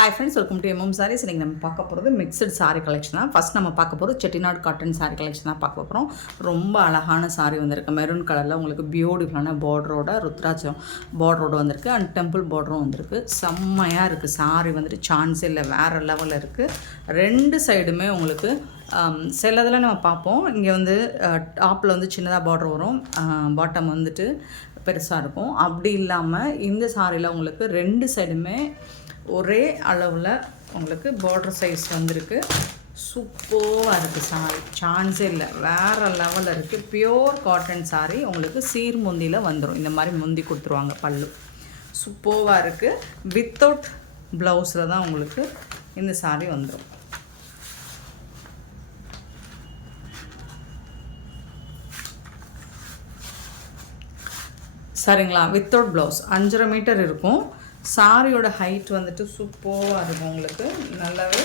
Hi friends, welcome to MM sarees. இன்றைக்கி நம்ம பார்க்க போகிறது மிக்சட் சாரீ கலெக்ஷன் தான். ஃபஸ்ட் நம்ம பார்க்க போகிறது செட்டிநாடு காட்டன் சாரீ கலெக்ஷன் தான் பார்க்க போகிறோம். ரொம்ப அழகான சாரீ வந்திருக்கு. மெரூன் கலரில் உங்களுக்கு பியூட்டிஃபுல்லான பார்டரோட ருத்ராட்சம் பார்டரோட வந்திருக்கு. அண்ட் டெம்பிள் பார்டரும் வந்திருக்கு. செம்மையாக இருக்குது சாரீ வந்துட்டு. சான்ஸே இல்லை, வேறு லெவலில் இருக்குது. ரெண்டு சைடுமே உங்களுக்கு சிலதில் நம்ம பார்ப்போம். இங்கே வந்து டாப்பில் வந்து சின்னதாக பார்டர் வரும், பாட்டம் வந்துட்டு பெருசாக இருக்கும். அப்படி இல்லாமல் இந்த சாரியில் உங்களுக்கு ரெண்டு சைடுமே ஒரே அளவில் உங்களுக்கு பார்டர் சைஸ் வந்திருக்கு. சூப்பராக இருக்குது சாரி, சான்ஸே இல்லை, வேறு லெவலில் இருக்குது. பியோர் காட்டன் சாரி உங்களுக்கு சீர் முந்தியில் வந்துடும். இந்த மாதிரி முந்தி கொடுத்துருவாங்க. பல்லு சூப்பராக இருக்குது. வித்தவுட் ப்ளவுஸில் தான் உங்களுக்கு இந்த சாரி வந்துடும். சரிங்களா? வித்தவுட் ப்ளவுஸ் 5.5 மீட்டர் இருக்கும். சாரியோட ஹைட் வந்துட்டு சூப்பராக இருக்கும். உங்களுக்கு நல்லாவே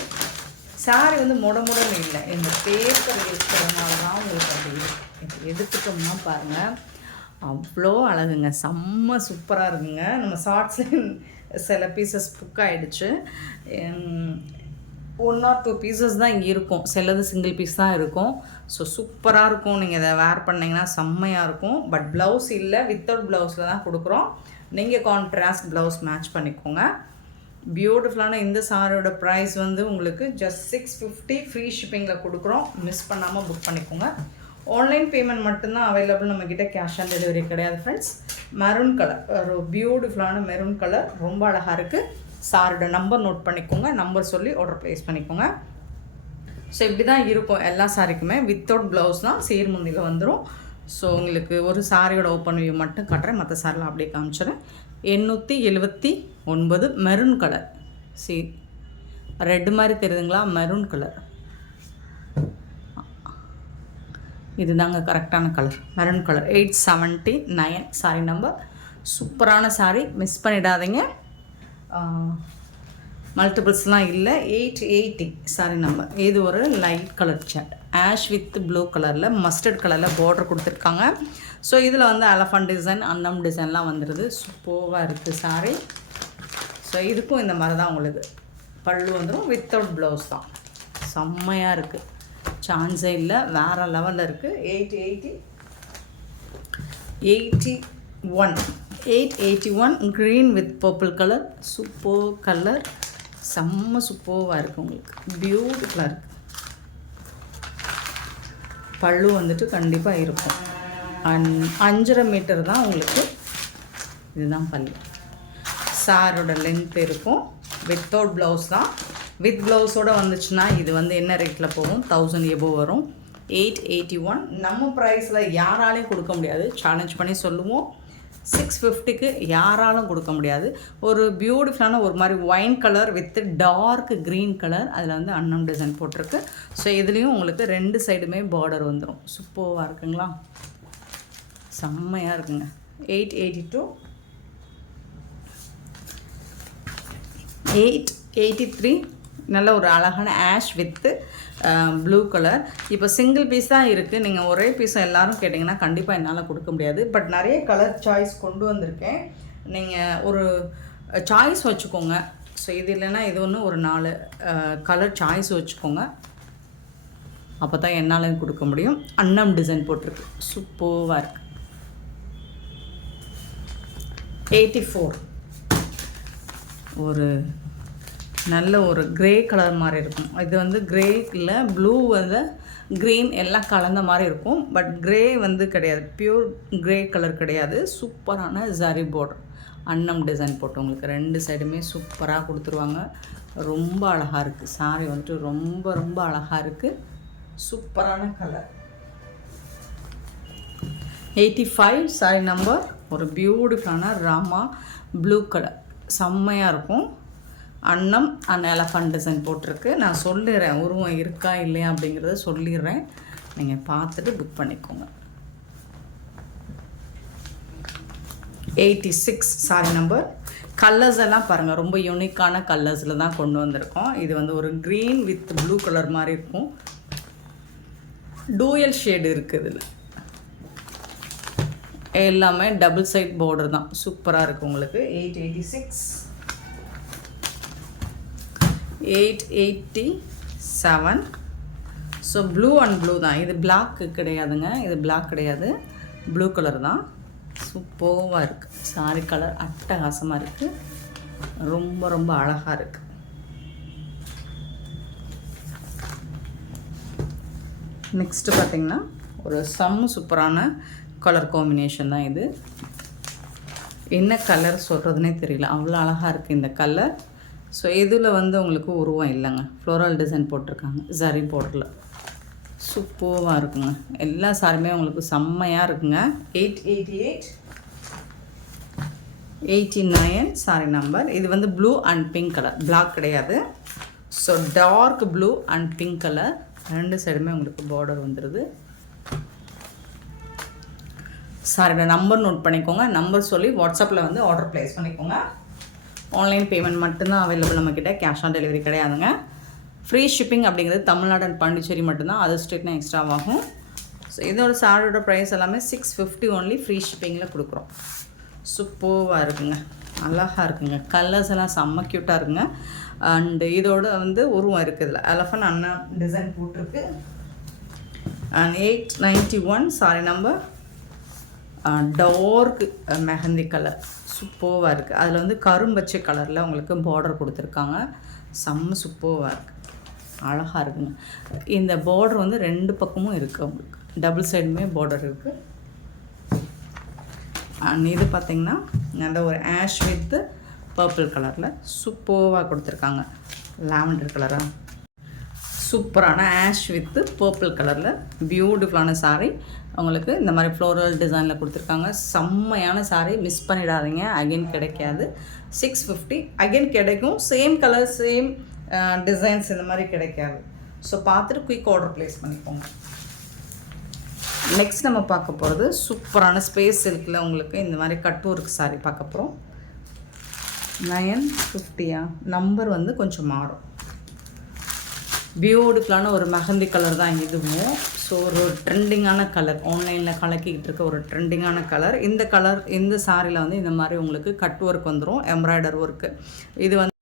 சாரி வந்து முடமுடன்னு இல்லை, இந்த பேப்பர் இருக்கிறதுனால தான் உங்களுக்கு அப்படி இருக்குது. எடுத்துட்டோம்னா பாருங்கள், அவ்வளோ அழகுங்க, செம்ம சூப்பராக இருக்குங்க. நம்ம ஷார்ட்ஸில் சில பீசஸ் புக் ஆகிடுச்சு. 1 or 2 பீசஸ் தான் இங்கே இருக்கும். சிலது சிங்கிள் பீஸ் தான் இருக்கும். ஸோ சூப்பராக இருக்கும். நீங்கள் இதை வேர் பண்ணிங்கன்னா செம்மையாக இருக்கும். பட் ப்ளவுஸ் இல்லை, வித்தவுட் ப்ளவுஸில் தான் கொடுக்குறோம். நீங்கள் கான்ட்ராஸ்ட் ப்ளவுஸ் மேட்ச் பண்ணிக்கோங்க. பியூட்டிஃபுல்லான இந்த சாரியோட ப்ரைஸ் வந்து உங்களுக்கு ஜஸ்ட் 650 ஃப்ரீ ஷிப்பிங்கில் கொடுக்குறோம். மிஸ் பண்ணாமல் புக் பண்ணிக்கோங்க. ஆன்லைன் பேமெண்ட் மட்டும்தான் அவைலபிள் நம்மக்கிட்ட. கேஷ் ஆன் டெலிவரி கிடையாது ஃப்ரெண்ட்ஸ். மெரூன் கலர், ஒரு பியூட்டிஃபுல்லான மெரூன் கலர், ரொம்ப அழகாக இருக்குது. சாரியோட நம்பர் நோட் பண்ணிக்கோங்க. நம்பர் சொல்லி ஆர்டர் ப்ளேஸ் பண்ணிக்கோங்க. ஸோ இப்படி தான் இருக்கும் எல்லா சாரிக்குமே. வித்தவுட் ப்ளவுஸ் தான் சீர்முந்தியில் வந்துடும். ஸோ உங்களுக்கு ஒரு சாரியோட ஓப்பன் வியூ மட்டும் காட்டுறேன், மற்ற சாரிலாம் அப்படியே காமிச்சிடுறேன். 879 மெரூன் கலர். ரெட் மாதிரி தெரியுதுங்களா? மெரூன் கலர் இதுதாங்க கரெக்டான colour, maroon colour. 879 saree number. சூப்பரான சாரி, மிஸ் பண்ணிடாதீங்க. மல்டிபிள்ஸ்லாம் இல்லை. 880 சாரி நம்பர். இது ஒரு லைட் கலர் சாட், ஆஷ் வித் ப்ளூ கலரில் மஸ்டர்ட் கலரில் பார்டர் கொடுத்துருக்காங்க. ஸோ இதில் வந்து எலஃபண்ட் டிசைன், அன்னம் டிசைன்லாம் வந்துடுது. சூப்பராக இருக்குது சாரி. ஸோ இதுக்கும் இந்த மாதிரி தான் உங்களுக்கு பல்லு வந்துடும். வித்தவுட் ப்ளவுஸ் தான். செம்மையாக இருக்குது, சான்ஸே இல்லை, வேறு லெவலில் இருக்குது. 881 green with purple colour. Super colour, செம்ம சூப்பராக இருக்குது. உங்களுக்கு பியூட்டிஃபுல்லாக இருக்குது. பல்லு வந்துட்டு கண்டிப்பாக இருக்கும். 5.5 மீட்டர் தான் உங்களுக்கு. இதுதான் பல்லு. சாரோட லென்த் இருக்கும். வித்தவுட் ப்ளவுஸ் தான். வித் ப்ளவுஸோடு வந்துச்சுன்னா இது வந்து என்ன ரேட்டில் போகும்? 1000 எபோவ் வரும். 881 நம்ம ப்ரைஸில் யாராலையும் கொடுக்க முடியாது. சேலஞ்ச் பண்ணி சொல்லுவோம். 650க்கு யாராலும் கொடுக்க முடியாது. ஒரு பியூட்டிஃபுல்லான ஒரு மாதிரி wine colour with dark green colour, அதில் வந்து அன்னம் டிசைன் போட்டிருக்கு. ஸோ இதுலேயும் உங்களுக்கு ரெண்டு சைடுமே பார்டர் வந்துடும். சூப்பராக இருக்குங்களா? செம்மையாக இருக்குங்க. 882 883 நல்ல ஒரு அழகான ஆஷ் வித்து ப்ளூ கலர். இப்போ சிங்கிள் பீஸ் தான் இருக்குது. நீங்கள் ஒரே பீஸை எல்லோரும் கேட்டிங்கன்னா கண்டிப்பாக என்னால் கொடுக்க முடியாது. பட் நிறைய கலர் சாய்ஸ் கொண்டு வந்திருக்கேன். நீங்கள் ஒரு சாய்ஸ் வச்சுக்கோங்க. ஸோ இது இல்லைன்னா இது ஒன்று ஒரு 4 கலர் சாய்ஸ் வச்சுக்கோங்க. அப்போ தான் என்னாலையும் கொடுக்க முடியும். அன்னம் டிசைன் போட்டிருக்கு. சூப்பராக இருக்குது. 84 ஒரு நல்ல ஒரு க்ரே கலர் மாதிரி இருக்கும். இது வந்து க்ரே இல்லை, ப்ளூ வந்து க்ரீன் எல்லாம் கலந்த மாதிரி இருக்கும். பட் க்ரே வந்து கிடையாது, பியூர் க்ரே கலர் கிடையாது. சூப்பரான ஜரி பார்டர், அன்னம் டிசைன் போட்டு உங்களுக்கு ரெண்டு சைடுமே சூப்பராக கொடுத்துருவாங்க. ரொம்ப அழகாக இருக்குது சாரி வந்துட்டு. ரொம்ப ரொம்ப அழகாக இருக்குது. சூப்பரான கலர். 85 sorry number. ஒரு பியூட்டிஃபுல்லான ராமா ப்ளூ கலர், செம்மையாக இருக்கும். அன்னம் அண்ட் எலஃபண்ட் டிசைன் போட்டிருக்கு. நான் சொல்லிடுறேன் உருவம் இருக்கா இல்லையா அப்படிங்கிறத சொல்லிடுறேன். நீங்கள் பார்த்துட்டு புக் பண்ணிக்கோங்க. 86 சாரி நம்பர். கலர்ஸ் எல்லாம் பாருங்கள், ரொம்ப யூனிக்கான கலர்ஸில் தான் கொண்டு வந்திருக்கோம். இது வந்து ஒரு க்ரீன் வித் ப்ளூ கலர் மாதிரி இருக்கும். டூயல் ஷேடு இருக்குது. இதில் எல்லாமே டபுள் சைட் பார்டர் தான். சூப்பராக இருக்குது உங்களுக்கு. 886 887. ஸோ ப்ளூ அண்ட் ப்ளூ தான், இது பிளாக் கிடையாதுங்க, இது பிளாக் கிடையாது, ப்ளூ கலர் தான். சூப்பராக இருக்குது சாரி கலர், அட்டகாசமாக இருக்குது, ரொம்ப ரொம்ப அழகாக இருக்குது. நெக்ஸ்ட்டு பார்த்திங்கன்னா ஒரு சூப்பரான கலர் காம்பினேஷன் தான் இது. என்ன கலர் சொல்கிறதுனே தெரியல, அவ்வளோ அழகாக இருக்குது இந்த கலர். ஸோ இதில் வந்து உங்களுக்கு உருவம் இல்லைங்க, ஃப்ளோரல் டிசைன் போட்டிருக்காங்க ஜரி பார்டரில். சூப்பராக இருக்குங்க, எல்லா சாரியுமே உங்களுக்கு செம்மையாக இருக்குங்க. 888 89 சாரி நம்பர். இது வந்து blue and pink colour, black கிடையாது. So dark blue and pink colour, ரெண்டு சைடுமே உங்களுக்கு பார்டர் வந்துடுது. சாரியோட நம்பர் நோட் பண்ணிக்கோங்க, நம்பர் சொல்லி வாட்ஸ்அப்பில் வந்து ஆர்டர் ப்ளேஸ் பண்ணிக்கோங்க. ஆன்லைன் பேமெண்ட் மட்டும்தான் அவைலபிள் நம்மக்கிட்ட, கேஷ் ஆன் டெலிவரி கிடையாதுங்க. ஃப்ரீ ஷிப்பிங் அப்படிங்கிறது தமிழ்நாடு அண்ட் பாண்டிச்சேரி மட்டும்தான், அது ஸ்டேட்னா எக்ஸ்ட்ராவாகும். ஸோ இதோட சாரியோட ப்ரைஸ் எல்லாமே 650 ஒன்லி, ஃப்ரீ ஷிப்பிங்கில் கொடுக்குறோம். சூப்பராக இருக்குங்க, அழகாக இருக்குங்க, கலர்ஸ் எல்லாம் செம்ம க்யூட்டாக இருக்குங்க. அண்டு இதோட வந்து உருவம் இருக்குது, இதில் எலஃபன் அண்ணா டிசைன் போட்டிருக்கு. And 891 saree number. Dark mehendi colour சூப்பராக இருக்குது, அதில் வந்து கரும்பச்சை கலரில் உங்களுக்கு பார்டர் கொடுத்துருக்காங்க, செம்ம சூப்பராக இருக்குது, அழகாக இருக்குங்க. இந்த பார்டர் வந்து ரெண்டு பக்கமும் இருக்குது உங்களுக்கு, டபுள் சைடுமே பார்டர் இருக்குது. அண்ட் இது பார்த்திங்கன்னா நல்ல ஒரு ஆஷ் வித்து பர்பிள் கலரில் சூப்பராக கொடுத்துருக்காங்க, லாவெண்டர் கலராக சூப்பரான ஆஷ் வித்து பர்பிள் கலரில் பியூட்டிஃபுல்லான சாரீ உங்களுக்கு இந்த மாதிரி ஃப்ளோரல் டிசைனில் கொடுத்துருக்காங்க. செம்மையான சாரீ, மிஸ் பண்ணிடாதீங்க, அகைன் கிடைக்காது. 650 அகைன் கிடைக்கும், சேம் கலர் சேம் டிசைன்ஸ் இந்த மாதிரி கிடைக்காது. ஸோ பார்த்துட்டு குயிக் ஆர்டர் ப்ளேஸ் பண்ணிக்கோங்க. நெக்ஸ்ட் நம்ம பார்க்க போகிறது சூப்பரான ஸ்பேஸ் சில்கில் உங்களுக்கு இந்த மாதிரி கட் ஒர்க் சாரீ பார்க்க போகிறோம். 950 நம்பர் வந்து கொஞ்சம் மாறும். பியூட்டிஃபுல்லான ஒரு மெஹந்தி கலர் தான் இதுவும். ஸோ ஒரு ட்ரெண்டிங்கான கலர், ஆன்லைனில் கலக்கிக்கிட்டு இருக்க ஒரு ட்ரெண்டிங்கான கலர். இந்த கலர் இந்த சாரியில் வந்து இந்த மாதிரி உங்களுக்கு கட் ஒர்க் வந்துடும், எம்ப்ராய்டர் ஒர்க்கு. இது வந்து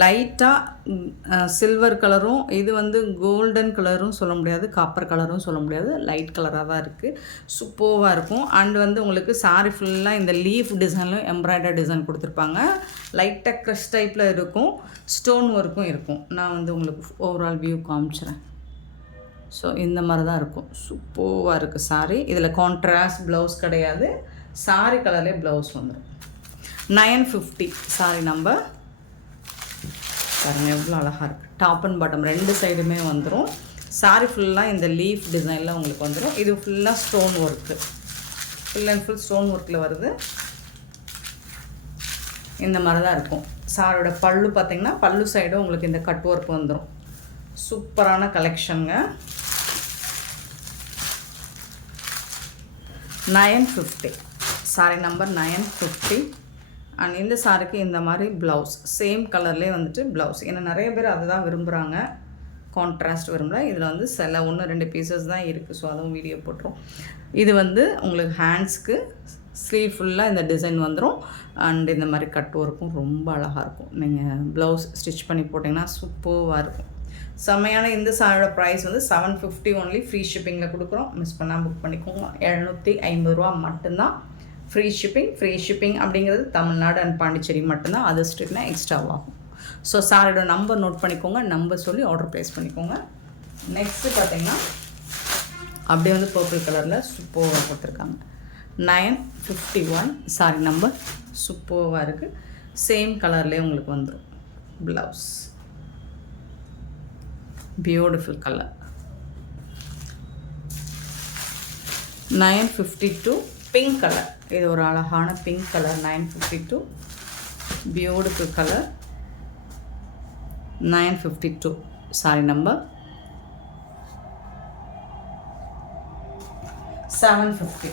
லைட்டாக சில்வர் கலரும், இது வந்து கோல்டன் கலரும் சொல்ல முடியாது, காப்பர் கலரும் சொல்ல முடியாது, லைட் கலராக தான் இருக்குது, சூப்பராக இருக்கும். அண்ட் வந்து உங்களுக்கு சாரி ஃபுல்லாக இந்த லீஃப் டிசைன்லையும் எம்ப்ராய்டர் டிசைன் கொடுத்துருப்பாங்க, லைட்டாக க்ரஷ் டைப்பில் இருக்கும், ஸ்டோன் ஒர்க்கும் இருக்கும். நான் வந்து உங்களுக்கு ஓவரால் வியூ காமிச்சிறேன். ஸோ இந்த மாதிரி தான் இருக்கும், சூப்பராக இருக்குது சாரி. இதில் கான்ட்ராஸ்ட் ப்ளவுஸ் கிடையாது, சாரி கலர்லேயே ப்ளவுஸ் வந்துடும். 950 சாரி நம்பர். பாருங்கள் எவ்வளோ அழகாக இருக்குது, டாப் அண்ட் பாட்டம் ரெண்டு சைடுமே வந்துடும். சாரி ஃபுல்லாக இந்த லீஃப் டிசைனில் உங்களுக்கு வந்துடும். இது ஃபுல்லாக stone work, full and full stone ஒர்க்கில் வருது. இந்த மாதிரி தான் இருக்கும். சாரோட பல்லு பார்த்திங்கன்னா பல்லு சைடும் உங்களுக்கு இந்த கட் ஒர்க் வந்துடும். சூப்பரான கலெக்ஷனுங்க. 950 சாரி நம்பர் 950. அண்ட் இந்த சாரிக்கு இந்த மாதிரி ப்ளவுஸ் சேம் கலர்லேயே வந்துட்டு ப்ளவுஸ், ஏன்னா நிறைய பேர் அதை தான் விரும்புகிறாங்க, கான்ட்ராஸ்ட் விரும்புகிற. இதில் வந்து சில 1-2 பீசஸ் தான் இருக்குது, ஸோ அதுவும் வீடியோ போட்டுரும். இது வந்து உங்களுக்கு ஹேண்ட்ஸ்க்கு ஸ்லீவ் ஃபுல்லாக இந்த டிசைன் வந்துடும். அண்ட் இந்த மாதிரி கட் ஒர்க்கும் ரொம்ப அழகாக இருக்கும். நீங்கள் ப்ளவுஸ் ஸ்டிச் பண்ணி போட்டிங்கன்னா சூப்பராக இருக்கும். செம்மையான இந்த சாரியோட ப்ரைஸ் வந்து 750 ஒன்லி, ஃப்ரீ ஷிப்பிங்கில் கொடுக்குறோம். மிஸ் பண்ணால் புக் பண்ணிக்கோங்க. 750 ரூபா மட்டும்தான் ஃப்ரீ ஷிப்பிங். ஃப்ரீ ஷிப்பிங் அப்படிங்கிறது தமிழ்நாடு அண்ட் பாண்டிச்சேரி மட்டும்தான், அது ஸ்ட்ரிக்ட்னா எக்ஸ்ட்ராவாகும். ஸோ சாரியோட நம்பர் நோட் பண்ணிக்கோங்க, நம்பர் சொல்லி ஆர்டர் ப்ளேஸ் பண்ணிக்கோங்க. நெக்ஸ்ட்டு பார்த்திங்கன்னா அப்படியே வந்து பர்பிள் கலரில் சூப்பராக கொடுத்துருக்காங்க. 951 சாரி நம்பர், சூப்பராக இருக்குது. சேம் கலர்லேயே உங்களுக்கு வந்துடும் blouse, beautiful colour. 952 pink colour, இது ஒரு அழகான pink colour. 952 beautiful colour. 952 sorry number. 750.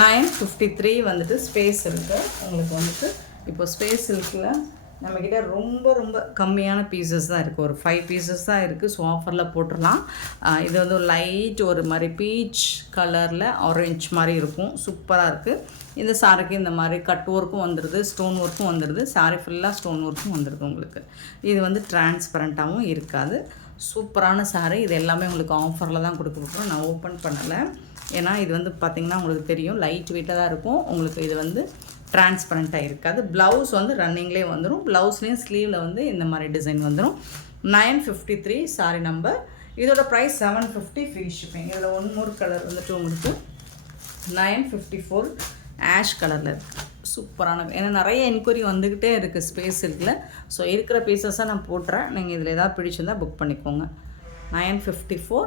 953 வந்துட்டு ஸ்பேஸ் இருக்குது உங்களுக்கு வந்துட்டு. இப்போ ஸ்பேஸ் சில்கில் நம்மக்கிட்ட ரொம்ப ரொம்ப கம்மியான பீசஸ் தான் இருக்குது, ஒரு 5 பீசஸ் தான் இருக்குது. ஸோ ஆஃபரில் போட்டுடலாம். இது வந்து ஒரு லைட் ஒரு மாதிரி பீச் கலரில் ஆரஞ்ச் மாதிரி இருக்கும், சூப்பராக இருக்குது. இந்த சாரிக்கு இந்த மாதிரி கட் ஒர்க்கும் வந்துடுது, ஸ்டோன் ஒர்க்கும் வந்துடுது. சாரி ஃபுல்லாக ஸ்டோன் ஒர்க்கும் வந்துடுது உங்களுக்கு. இது வந்து டிரான்ஸ்பரண்ட்டாகவும் இருக்காது. சூப்பரான சாரி. இது எல்லாமே உங்களுக்கு ஆஃபரில் தான் கொடுக்க போகிறோம். நான் ஓப்பன் பண்ணலை, ஏன்னா இது வந்து பார்த்திங்கன்னா உங்களுக்கு தெரியும் லைட் வெயிட்டாக தான் இருக்கும். உங்களுக்கு இது வந்து டிரான்ஸ்பரண்ட்டாக இருக்காது. ப்ளவுஸ் வந்து ரன்னிங்லேயே வந்துடும். ப்ளவுஸ்லேயும் ஸ்லீவில் வந்து இந்த மாதிரி டிசைன் வந்துடும். 953 சாரி நம்பர். இதோட ப்ரைஸ் 750 ஃப்ரீ ஷிப்பிங். இதில் ஒன் மோர் கலர் வந்துட்டு உங்களுக்கு 954 ஆஷ் கலரில் இருக்குது. சூப்பரான, ஏன்னா நிறைய என்கொயரி வந்துக்கிட்டே இருக்குது ஸ்பேஸ் இருக்குல்ல. ஸோ இருக்கிற பீசஸாக நான் போட்டுறேன். நீங்கள் இதில் ஏதாவது பிடிச்சிருந்தால் புக் பண்ணிக்கோங்க. 954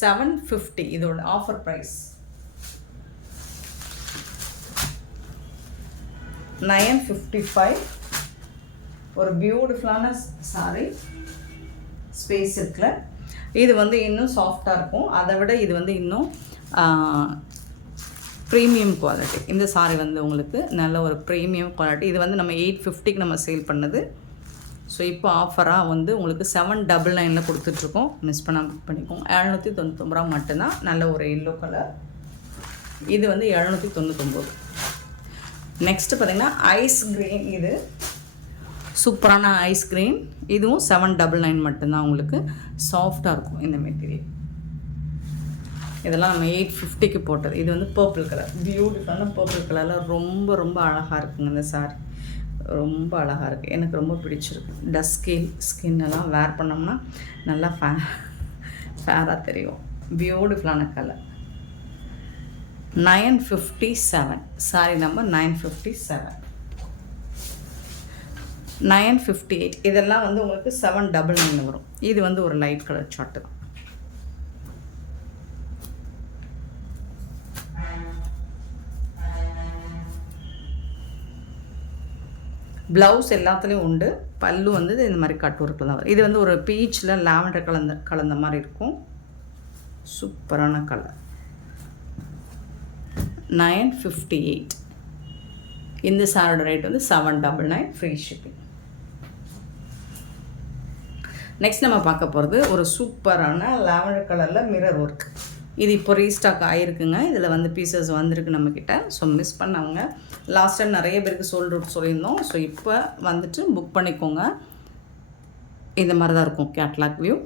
750 இதோட ஆஃபர் ப்ரைஸ். 955 ஒரு பியூட்டிஃபுல்லான சாரி, ஸ்பேஸ் இருக்குல்ல. இது வந்து இன்னும் சாஃப்டாக இருக்கும், அதை விட இது வந்து இன்னும் ப்ரீமியம் குவாலிட்டி. இந்த சாரி வந்து உங்களுக்கு நல்ல ஒரு ப்ரீமியம் குவாலிட்டி. இது வந்து நம்ம 850க்கு நம்ம சேல் பண்ணது. ஸோ இப்போ ஆஃபராக வந்து உங்களுக்கு 799 கொடுத்துட்ருக்கோம். மிஸ் பண்ணாமல் புக் பண்ணிக்கோங்க. 799 ரூபா மட்டும்தான். நல்ல ஒரு எல்லோ கலர். இது வந்து 799. நெக்ஸ்ட்டு பார்த்திங்கன்னா ஐஸ் க்ரீன். இது சூப்பரான ஐஸ் க்ரீன். இதுவும் 799 மட்டும்தான். உங்களுக்கு சாஃப்டாக இருக்கும் இந்த மெட்டீரியல். இதெல்லாம் நம்ம 850க்கு போட்டது. இது வந்து பர்பிள் கலர், பியூட்டிஃபுல்லான பர்பிள் கலரில் ரொம்ப ரொம்ப அழகாக இருக்குங்க இந்த சாரி. ரொம்ப அழகாக இருக்குது, எனக்கு ரொம்ப பிடிச்சிருக்கு. டஸ்கி ஸ்கின்னெல்லாம் வேர் பண்ணோம்னா நல்லா ஃபேராக தெரியும். பியூட்டிஃபுல்லான கலர். 957 sorry number 957. 958 இதெல்லாம் வந்து உங்களுக்கு 799 வரும். இது வந்து ஒரு லைட் கலர் சார்ட்டு தான். ப்ளவுஸ் எல்லாத்துலேயும் உண்டு. பல்லு வந்து இந்த மாதிரி கட் ஒர்க்கில் தான் வரும். இது வந்து ஒரு பீச்சில் லாவெண்டர் கலந்த மாதிரி இருக்கும். சூப்பரான கலர். 958. இந்த சாரோட ரேட் வந்து 799 ஃப்ரீ ஷிப்பிங். நெக்ஸ்ட் நம்ம பார்க்க போகிறது ஒரு சூப்பரான லாவெண்டர் கலரில் மிரர் ஒர்க். இது இப்போ ரீஸ்டாக் ஆகிருக்குங்க. இதில் வந்து பீசஸ் வந்திருக்கு நம்மக்கிட்ட. ஸோ மிஸ் பண்ணவங்க, லாஸ்ட் டைம் நிறைய பேருக்கு சோல்ட் அவுட் சொல்லியிருந்தோம். ஸோ இப்போ வந்துட்டு புக் பண்ணிக்கோங்க. இந்த மாதிரி தான் இருக்கும் கேட்லாக் வியூ.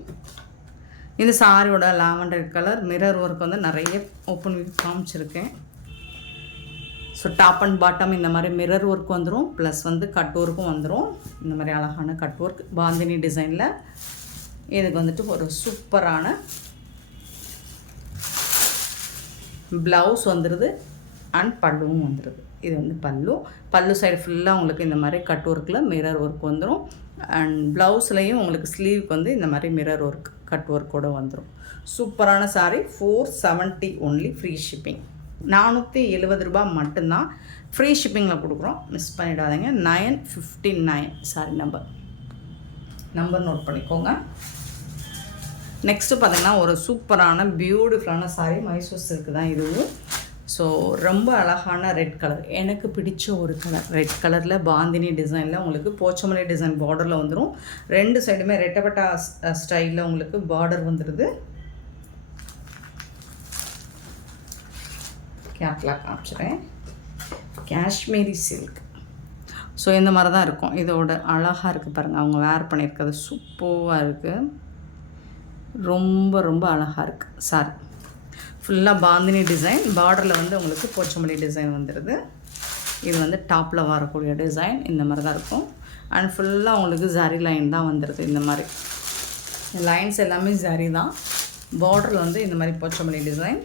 இந்த சாரியோட லாவெண்டர் கலர் மிரர் ஒர்க் வந்து நிறைய ஓப்பன் வியூ காமிச்சிருக்கேன். ஸோ டாப் அண்ட் பாட்டம் இந்த மாதிரி மிரர் ஒர்க் வந்துடும், ப்ளஸ் வந்து கட் ஒர்க்கும் வந்துடும். இந்த மாதிரி அழகான கட் ஒர்க் பாந்தினி டிசைனில். இதுக்கு வந்துட்டு ஒரு சூப்பரான ப்ளவுஸ் வந்துடுது அண்ட் பல்லுவும் வந்துடுது. இது வந்து பல்லு சைடு ஃபுல்லாக உங்களுக்கு இந்த மாதிரி கட் ஒர்க்கில் மிரர் ஒர்க் வந்துடும். அண்ட் ப்ளவுஸ்லேயும் உங்களுக்கு ஸ்லீவுக்கு வந்து இந்த மாதிரி மிரர் ஒர்க் கட் ஒர்க்கோடு வந்துடும். சூப்பரான சாரீ. 470 only free shipping. 470 ரூபா மட்டும்தான் ஃப்ரீ ஷிப்பிங்கில் கொடுக்குறோம். மிஸ் பண்ணிடாதீங்க. 959 சாரி நம்பர் நோட் பண்ணிக்கோங்க. நெக்ஸ்ட்டு பார்த்திங்கன்னா ஒரு சூப்பரான பியூட்டிஃபுல்லான சாரீ, மைசூர் சில்க் தான் இதுவும். ஸோ ரொம்ப அழகான ரெட் கலர், எனக்கு பிடிச்ச ஒரு கலர். ரெட் கலரில் பாந்தினி டிசைனில் உங்களுக்கு போச்சமல்லி டிசைன் பார்டரில் வந்துடும். ரெண்டு சைடுமே ரெட்டப்பட்டா ஸ்டைலில் உங்களுக்கு பார்டர் வந்துடுது. கேட்லாக் காமிச்சிடுறேன். காஷ்மீரி சில்க். ஸோ இந்த மாதிரி தான் இருக்கும். இதோட அழகாக இருக்குது பாருங்கள், அவங்க வேர் பண்ணியிருக்கிறது சூப்பராக இருக்குது. ரொம்ப ரொம்ப அழகாக இருக்குது சாரி. ஃபுல்லாக பாந்தினி டிசைன், பார்டரில் வந்து உங்களுக்கு போச்சமல்லி டிசைன் வந்துடுது. இது வந்து டாப்பில் வரக்கூடிய டிசைன் இந்த மாதிரி தான் இருக்கும். அண்ட் ஃபுல்லாக உங்களுக்கு ஜரி லைன் தான் வந்துடுது. இந்த மாதிரி லைன்ஸ் எல்லாமே ஜரி தான். பார்டரில் வந்து இந்த மாதிரி போச்சமல்லி டிசைன்.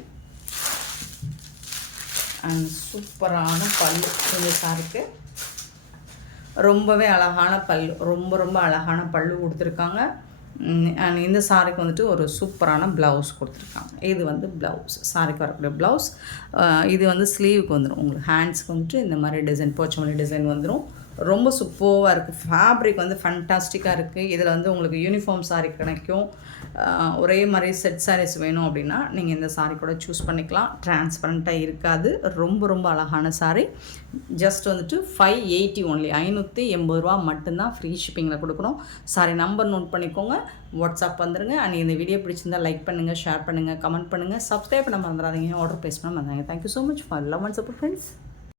அண்ட் சூப்பரான பல்லு இந்த சாரிக்கு. ரொம்பவே அழகான பல்லு, ரொம்ப ரொம்ப அழகான பல்லு கொடுத்துருக்காங்க. அண்ட் இந்த சாரிக்கு வந்துட்டு ஒரு சூப்பரான ப்ளவுஸ் கொடுத்துருக்காங்க. இது வந்து ப்ளவுஸ், சாரிக்கு வரக்கூடிய ப்ளவுஸ். இது வந்து ஸ்லீவுக்கு வந்துடும். உங்களுக்கு ஹேண்ட்ஸ்க்கு வந்துட்டு இந்த மாதிரி டிசைன் போச்சமல்லி டிசைன் வந்துடும். ரொம்ப சூப்பர்வாக இருக்குது. ஃபேப்ரிக் வந்து ஃபேன்டாஸ்டிக்காக இருக்குது. இதில் வந்து உங்களுக்கு யூனிஃபார்ம் சாரீ கிடைக்கும். ஒரே மாதிரி செட் சாரீஸ் வேணும் அப்படின்னா நீங்கள் இந்த சாரீ கூட சூஸ் பண்ணிக்கலாம். டிரான்ஸ்பரண்ட்டாக இருக்காது. ரொம்ப ரொம்ப அழகான சாரீ. ஜஸ்ட் வந்துட்டு 580 ஒன்லி, 580 ரூபா மட்டும்தான் ஃப்ரீ ஷிப்பிங்கில் கொடுக்குறோம். சாரி நம்பர் நோட் பண்ணிக்கோங்க, வாட்ஸ்அப் வந்துருங்க. அண்ட் இந்த வீடியோ பிடிச்சிருந்தா லைக் பண்ணுங்கள், ஷேர் பண்ணுங்கள், கமெண்ட் பண்ணுங்கள், சப்ஸ்கிரைப் பண்ண மறந்துடாதீங்க, ஆர்டர் ப்ளேஸ் பண்ண மறந்துடாதீங்க. Thank you so much for love and support friends.